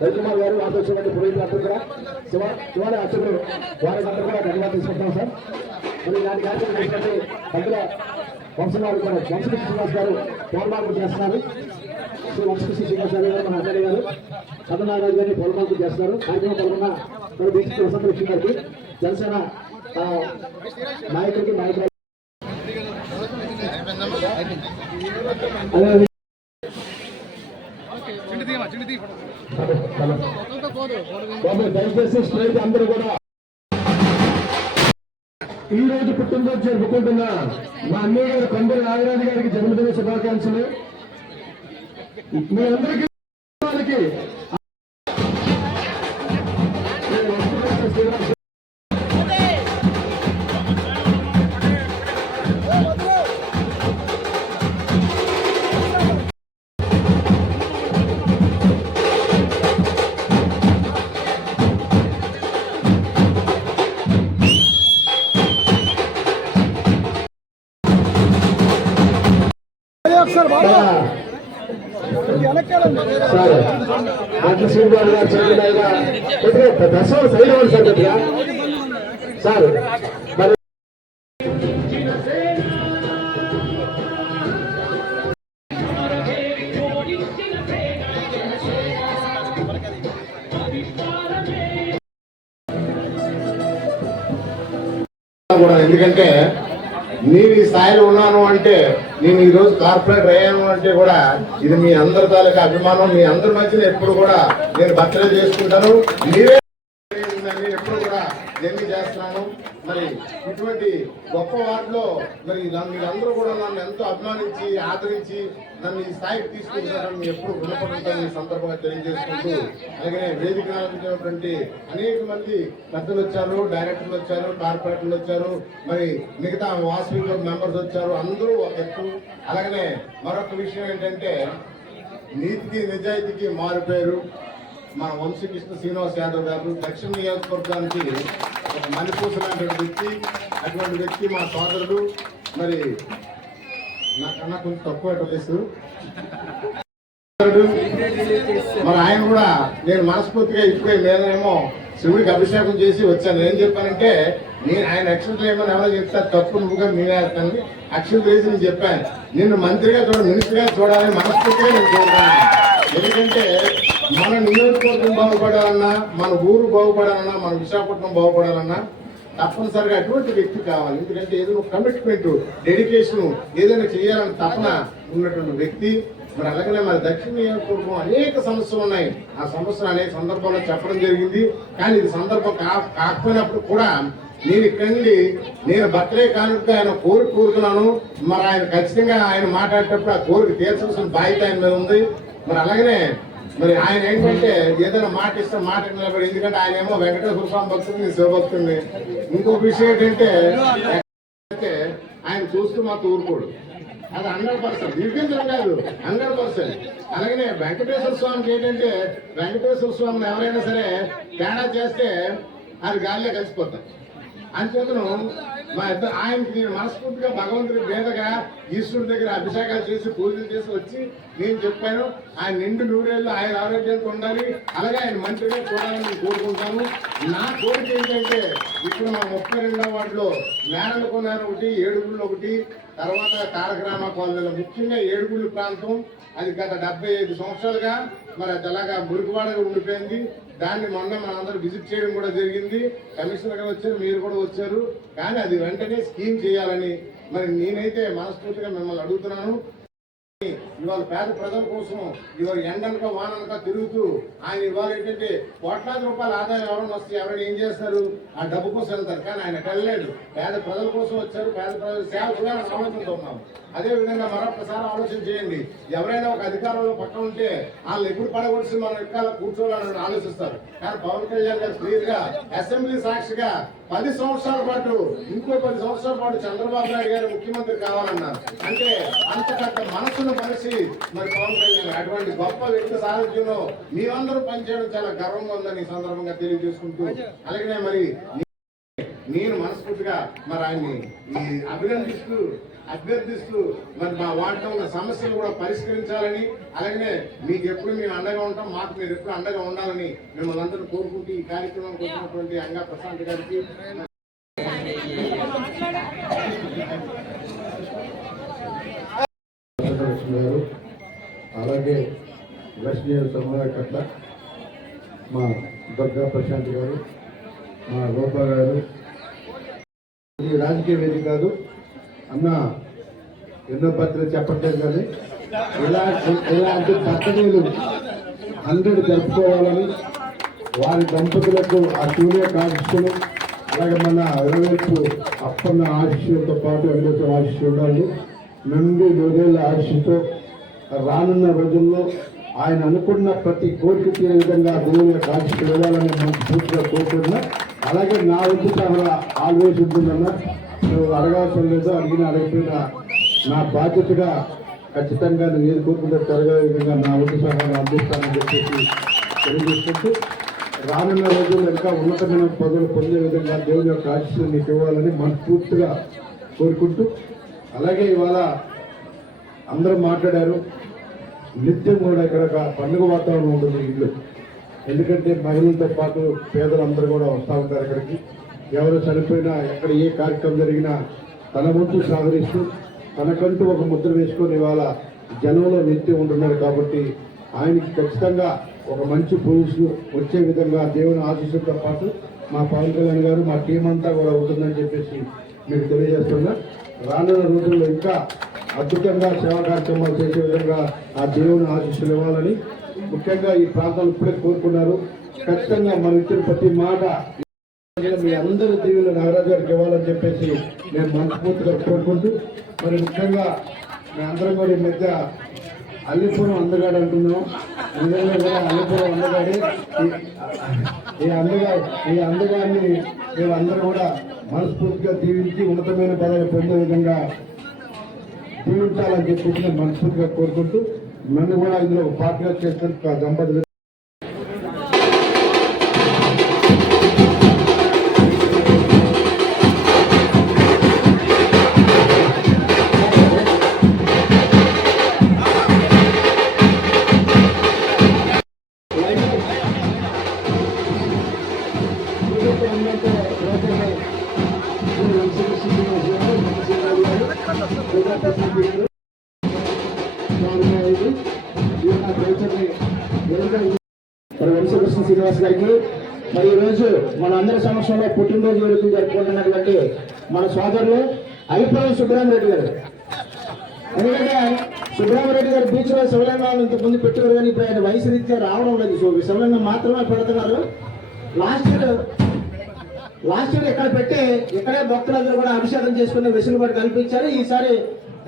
రవికుమార్ గారు వారితో వచ్చినటువంటి పురోహితులందరూ కూడా శివాలయ అర్చకులు వారందరూ కూడా ధన్యవాదాలు తీసుకుంటాం సార్. మరి దాని కార్యక్రమం చేసినట్టు పంతుల వంశవారు కూడా వంశకృష్ణ శ్రీనివాస్ గారు పౌర్మార్పులు చేస్తున్నారు. శ్రీ వంశకృష్ణ శ్రీనివాస్ గారు మన అన్నయ్య గారు చంద్రనారాయణ గారిని పౌర్మార్పులు చేస్తున్నారు. కార్యక్రమం పాల్గొన్న మరి బీసీ వసంత లక్ష్మి గారికి జనసేన నాయకుడికి నాయకులు దయచేసి స్టేజ్ అందరూ కూడా ఈ రోజు పుట్టినరోజు జరుపుకుంటున్న మా అన్నయ్య గారు కొండల నాగరాజు గారికి జన్మదిన శుభాకాంక్షలు. మీ అందరికీ సార్ కూడా ఎందుకంటే నేను ఈ స్థాయిలో ఉన్నాను అంటే, నేను ఈ రోజు కార్పొరేటర్ అయ్యాను అంటే కూడా ఇది మీ అందరి తాలూకా అభిమానం. మీ అందరి మధ్యన ఎప్పుడు కూడా నేను బర్త్డే చేసుకుంటాను. మీరే ఎప్పుడు కూడా జర్నీ చేస్తున్నాను. మరి ఇటువంటి గొప్ప వాటిలో మరి మీరందరూ కూడా నన్ను ఎంతో అభిమానించి ఆదరించి నన్ను ఈ స్థాయికి తీసుకుంటారని ఎప్పుడు రుణపడుతుందని ఈ సందర్భంగా తెలియజేసుకుంటూ, అలాగే వేదిక వచ్చినటువంటి అనేక మంది పెద్దలు వచ్చారు, డైరెక్టర్లు వచ్చారు, కార్పొరేటర్లు వచ్చారు, మరి మిగతా వాసవి క్లబ్ మెంబర్స్ వచ్చారు. అందరూ ఒక ఎత్తు. అలాగనే మరొక విషయం ఏంటంటే, నీతికి నిజాయితీకి మారిపోయారు మన వంశకృష్ణ శ్రీనివాస్ యాదవ్ గారు. దక్షిణ నియోజకవర్గానికి ఒక మణిపూసమైనటువంటి వ్యక్తి. అటువంటి వ్యక్తి మా సోదరుడు. మరి నాకన్నా కొంచెం తక్కువ వయసు. మరి ఆయన కూడా నేను మనస్ఫూర్తిగా ఇప్పుడే నేనేమో శివుడికి అభిషేకం చేసి వచ్చాను. ఏం చెప్పానంటే, నేను ఆయన అక్షంతలు ఏమని ఎవరో చెప్తారు, తప్పు నువ్వుగా నేనేస్తాను. అక్షంతలు వేసి నేను చెప్పాను, నిన్ను మంత్రిగా మినిస్టర్గా చూడాలని మనస్ఫూర్తిగా నేను చూడాలి. ఎందుకంటే మన నియోజకవర్గం బాగుపడాలన్నా, మన ఊరు బాగుపడాలన్నా, మన విశాఖపట్నం బాగుపడాలన్నా తప్పనిసరిగా అటువంటి వ్యక్తి కావాలి. ఎందుకంటే ఏదైనా కమిట్మెంట్, డెడికేషన్, ఏదైనా చేయాలని తపన ఉన్నటువంటి వ్యక్తి. మరి అలాగనే మన దక్షిణ నియోజకవర్గం అనేక సమస్యలు ఉన్నాయి. ఆ సమస్యలు అనేక సందర్భాల్లో చెప్పడం జరిగింది. కానీ ఇది సందర్భం కాకపోయినప్పుడు కూడా నేను ఇక్కడి నుండి నేను బర్త్డే కానుక ఆయన కోరుకున్నాను. మరి ఆయన ఖచ్చితంగా ఆయన మాట్లాడేటప్పుడు ఆ కోరిక తీర్చాల్సిన బాధ్యత ఆయన మీద ఉంది. మరి అలాగనే మరి ఆయన ఏంటంటే ఏదైనా మాట ఇస్తే మాట నిలబడి, ఎందుకంటే ఆయన ఏమో వెంకటేశ్వర స్వామి భక్తుడు, నేను శివభక్తుడిని. ఇంకొక విషయం ఏంటంటే ఆయన చూస్తూ మాకు ఊరుకోడు. అది 100% నిర్గించడం కాదు, 100%. అలాగనే వెంకటేశ్వర స్వామికి ఏంటంటే, వెంకటేశ్వర స్వామిని ఎవరైనా సరే తేడా చేస్తే అది గాలిలో కలిసిపోతాయి. అంచేతను మా ఇద్దరు ఆయనకి నేను మనస్ఫూర్తిగా భగవంతుడి వేదగా ఈశ్వరుడి దగ్గర అభిషేకాలు చేసి పూజలు చేసి వచ్చి నేను చెప్పాను, ఆయన నిండు నూరేళ్ళు ఆయన ఆరోగ్యంతో ఉండాలి, అలాగే ఆయన మంచిగా చూడాలని నేను కోరుకుంటాను. నా కోరిక ఏంటంటే, ఇప్పుడు మా 32వ వార్డులో నేరల కొన్నారు ఒకటి, ఏడుగుళ్ళు ఒకటి, తర్వాత తారకరామ కాలనీలో ముఖ్యంగా ఏడుగుళ్ళు ప్రాంతం అది గత 75 సంవత్సరాలుగా మరి అది అలాగా మురికివాడగా ఉండిపోయింది. దాన్ని మొన్న మనందరూ విజిట్ చేయడం కూడా జరిగింది. కమిషనర్ గారు వచ్చారు, మీరు కూడా వచ్చారు. కానీ అది వెంటనే స్కీమ్ చేయాలని మరి నేనైతే మనస్ఫూర్తిగా మిమ్మల్ని అడుగుతున్నాను. ఇవాళ పేద ప్రజల కోసం ఇవాళ ఎండనక వాననక తిరుగుతూ ఆయన ఇవాళ ఏంటంటే కోట్లాది రూపాయల ఆదాయం ఎవరైనా వస్తే ఎవరైనా ఏం చేస్తారు, ఆ డబ్బు కోసం వెళ్తారు. కానీ ఆయన వెళ్ళలేదు, పేద ప్రజల కోసం వచ్చారు. పేద ప్రజల సేవ చేయాలని ఆలోచనతో ఉన్నాం. అదే విధంగా మరొకసారి ఆలోచన చేయండి. ఎవరైనా ఒక అధికారంలో పక్కన ఉంటే వాళ్ళు ఎప్పుడు పడగొడిసి మనం ఎక్కాల కూర్చోవాలని ఆలోచిస్తారు. కానీ పవన్ కళ్యాణ్ గారు క్లియర్ గా అసెంబ్లీ సాక్షిగా 10 సంవత్సరాల పాటు ఇంకో 10 సంవత్సరాల పాటు చంద్రబాబు నాయుడు గారు ముఖ్యమంత్రి కావాలన్నారు. అంటే అంతకంత మనసును మనిషి మరి పవన్ కళ్యాణ్ అటువంటి గొప్ప వ్యక్తి సారథ్యంలో మీరందరూ పనిచేయడం చాలా గర్వంగా ఉందని ఈ సందర్భంగా తెలియజేసుకుంటూ, అలాగే మరి నేను మనస్ఫూర్తిగా మరి ఆయన్ని అభ్యర్థిస్తూ మరి మా వార్డులో ఉన్న సమస్యలు కూడా పరిష్కరించాలని, అలాగే మీకు ఎప్పుడు మేము అండగా ఉంటాం, మాకు మీరు ఎప్పుడు అండగా ఉండాలని మిమ్మల్ని అందరూ కోరుకుంటూ ఈ కార్యక్రమం వచ్చినటువంటి అంగా ప్రశాంత్ గారికి గారు, అలాగే లక్ష్మీ సమన్వయకర్త మా దుర్గా ప్రశాంత్ గారు, మా గోపాల్ గారు. ఇది రాజకీయ వేదిక కాదు అన్న, ఎన్నో పత్రికలు చెప్పట్లేదు కానీ ఇలాంటి పద్ధతులు 100 జరుపుకోవాలని వారి దంపతులకు ఆ సూర్య కాంక్షలు, అలాగే మన ఇరవైపు అప్పన్న ఆశీస్సులతో పాటు వెంకటేశ్వర ఆశీస్సు ఉండాలి. నుండి 100 ఆశీస్సుతో రానున్న రోజుల్లో ఆయన అనుకున్న ప్రతి కోరిక తీరే విధంగా దేవుని ఆశీస్సు ఇవ్వాలని మనస్ఫూర్తిగా కోరుతున్నా. అలాగే నా ఉద్దేశం ఆల్వేస్ ఉంటుందన్న, నువ్వు అడగాల్సిన లేదు, అడగపోయినా నా బాధ్యతగా ఖచ్చితంగా నేను ఏది కోరుకుంటే త్వరగా విధంగా నా ఉద్దేశాలను అందిస్తానని చెప్పేసి తెలియజేసుకుంటూ, రానున్న రోజుల్లో ఇంకా ఉన్నతమైన పదవులు పొందే విధంగా దేవుని యొక్క ఆశీస్సులు నీకు ఇవ్వాలని మనస్ఫూర్తిగా కోరుకుంటూ, అలాగే ఇవాళ అందరూ మాట్లాడారు. నిత్యం కూడా ఇక్కడ ఒక పండుగ వాతావరణం ఉంటుంది ఇల్లు. ఎందుకంటే మహిళలతో పాటు పేదలందరూ కూడా వస్తూ ఉంటారు ఇక్కడికి. ఎవరు చనిపోయినా, ఎక్కడ ఏ కార్యక్రమం జరిగినా తన వంతు సహకరిస్తూ తనకంటూ ఒక ముద్ర వేసుకొని ఇవాళ జనంలో నిత్యం ఉంటున్నారు. కాబట్టి ఆయనకి ఖచ్చితంగా ఒక మంచి పొజిషన్ వచ్చే విధంగా దేవుని ఆశీస్సులతో పాటు మా పవన్ కళ్యాణ్ గారు, మా టీం అంతా కూడా ఉంటుందని చెప్పేసి మీకు తెలియజేస్తున్నా. రానున్న రోజుల్లో ఇంకా అద్భుతంగా సేవా కార్యక్రమాలు చేసే విధంగా ఆ దేవుని ఆశీస్సులు ఇవ్వాలని ముఖ్యంగా ఈ ప్రాంతాలు ఇప్పుడే కోరుకున్నారు. ఖచ్చితంగా మనం ఇచ్చిన ప్రతి మాట మీ అందరి దీవులు నాగరాజు గారికి ఇవ్వాలని చెప్పేసి నేను మనస్ఫూర్తిగా కోరుకుంటూ, మరి ముఖ్యంగా మేము అందరం కూడా ఈ మధ్య అల్లిపురం అందగాడు అంటున్నాం. నిజంగా కూడా అల్లిపురం అందగాడి ఈ అందగాడిని మేమందరూ కూడా మనస్ఫూర్తిగా దీవించి ఉన్నతమైన పదవి పొందే విధంగా జీవించాలని చెప్పేసి నేను మనస్ఫూర్తిగా కోరుకుంటూ, నన్ను కూడా ఇందులో పార్టీగా చేసిన దంపతులు వంశకృష్ణ శ్రీనివాస్ గారికి మరి ఈరోజు మన అందరి సమక్షంలో పుట్టినరోజు వేడుకలు జరుపుకుంటున్నటువంటి మన సోదరులు అలిపురం సుబ్రహ్మరెడ్డి గారు. ఎందుకంటే సుబ్రహ్మరెడ్డి గారు బీచ్ లో శివలింగాలను ఇంత ముందు పెట్టారు, కానీ ఇప్పుడు ఆయన వయసు రీత్యా రావడం లేదు. శివలింగం మాత్రమే పెడుతున్నారు. లాస్ట్ ఇయర్ ఇక్కడ పెట్టి ఇక్కడే భక్తులందరూ కూడా అభిషేకం చేసుకునే వెసులుబాటు కల్పించారు. ఈసారి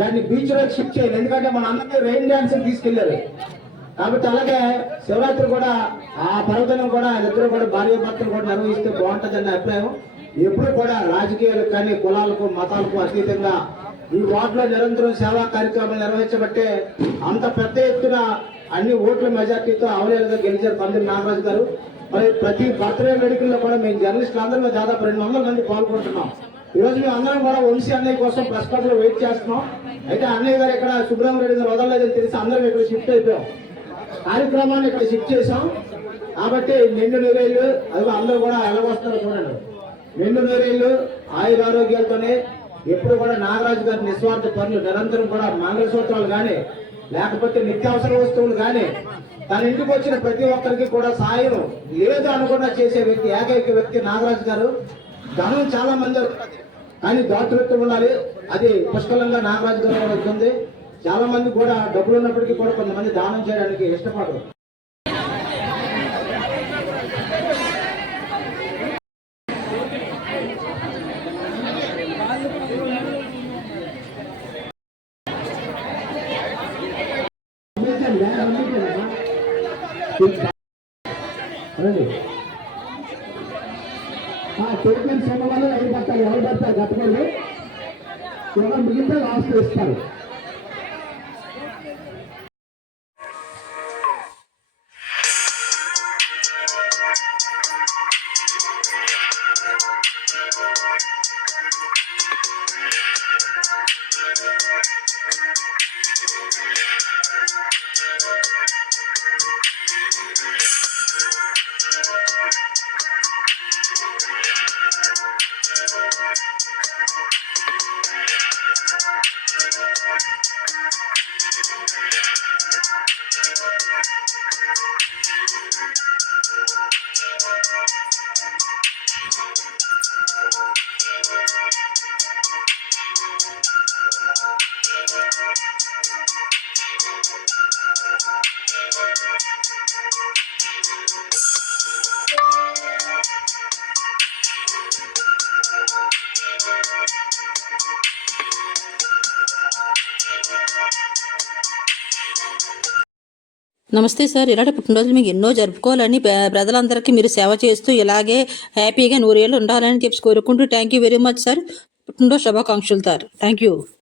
దాన్ని బీచ్ లో షిఫ్ట్ చేయాలి, ఎందుకంటే మన అందరినీ రెయిన్ డాన్స్ తీసుకెళ్లారు. కాబట్టి అలాగే శివరాత్రి కూడా ఆ పర్వదినం కూడా ఇద్దరు కూడా భార్య భర్తలు కూడా నిర్వహిస్తే బాగుంటుందన్న అభిప్రాయం. ఎప్పుడు కూడా రాజకీయాలకు కానీ కులాలకు మతాలకు అతీతంగా ఈ వార్డులో నిరంతరం సేవా కార్యక్రమాలు నిర్వహించబట్టే అంత పెద్ద ఎత్తున అన్ని ఓట్ల మెజార్టీతో అవలేలుగా గెలిచారు పందిరి నాగరాజు గారు. మరి ప్రతి బర్త్డే వేడుకల్లో కూడా మేము జర్నలిస్టులు అందరూ దాదాపు 200 మంది పాల్గొంటున్నాం. ఈరోజు మేము అందరం కూడా వంశీ అన్నయ్య కోసం ప్రెస్ క్లబ్ లో వెయిట్ చేస్తున్నాం. అయితే అన్నయ్య గారు ఇక్కడ సుబ్రహ్మరెడ్డి గారు వదలలేదని తెలిసి అందరం ఇక్కడ షిఫ్ట్ అయిపోయాం. కార్యక్రమాన్ని ఇక్కడ షిఫ్ట్ చేశాం. కాబట్టి నిండు నూరేళ్ళు అది అందరూ కూడా ఎలా వస్తారో చూడండి. నిండు నూరేళ్ళు ఆయురారోగ్యాలతోనే ఎప్పుడు కూడా నాగరాజు గారి నిస్వార్థ పనులు నిరంతరం కూడా మంగళసూత్రాలు కానీ లేకపోతే నిత్యావసర వస్తువులు కానీ తన ఇంటికి వచ్చిన ప్రతి ఒక్కరికి కూడా సాయం లేదు అనుకున్నా చేసే వ్యక్తి, ఏకైక వ్యక్తి నాగరాజు గారు. ధనం చాలా మంది ఉంటుంది, కానీ దాతృత్వం ఉండాలి. అది పుష్కలంగా నాగరాజు గారు వస్తుంది. చాలా మంది కూడా డబ్బులు ఉన్నప్పటికీ కూడా కొంతమంది దానం చేయడానికి ఇష్టపడరు. టోకెన్ సొమ్మ వల్ల ఎవరు పడతారు కట్టకూడదు. మిగతా లాస్ట్ ఇస్తారు. నమస్తే సార్. ఇలాంటి పుట్టినరోజులు మీకు ఎన్నో జరుపుకోవాలని, ప్రజలందరికీ మీరు సేవ చేస్తూ ఇలాగే హ్యాపీగా 100 ఏళ్ళు ఉండాలని చెప్పి కోరుకుంటూ thank you very much sir. పుట్టినరోజు శుభాకాంక్షలు సార్. Thank you.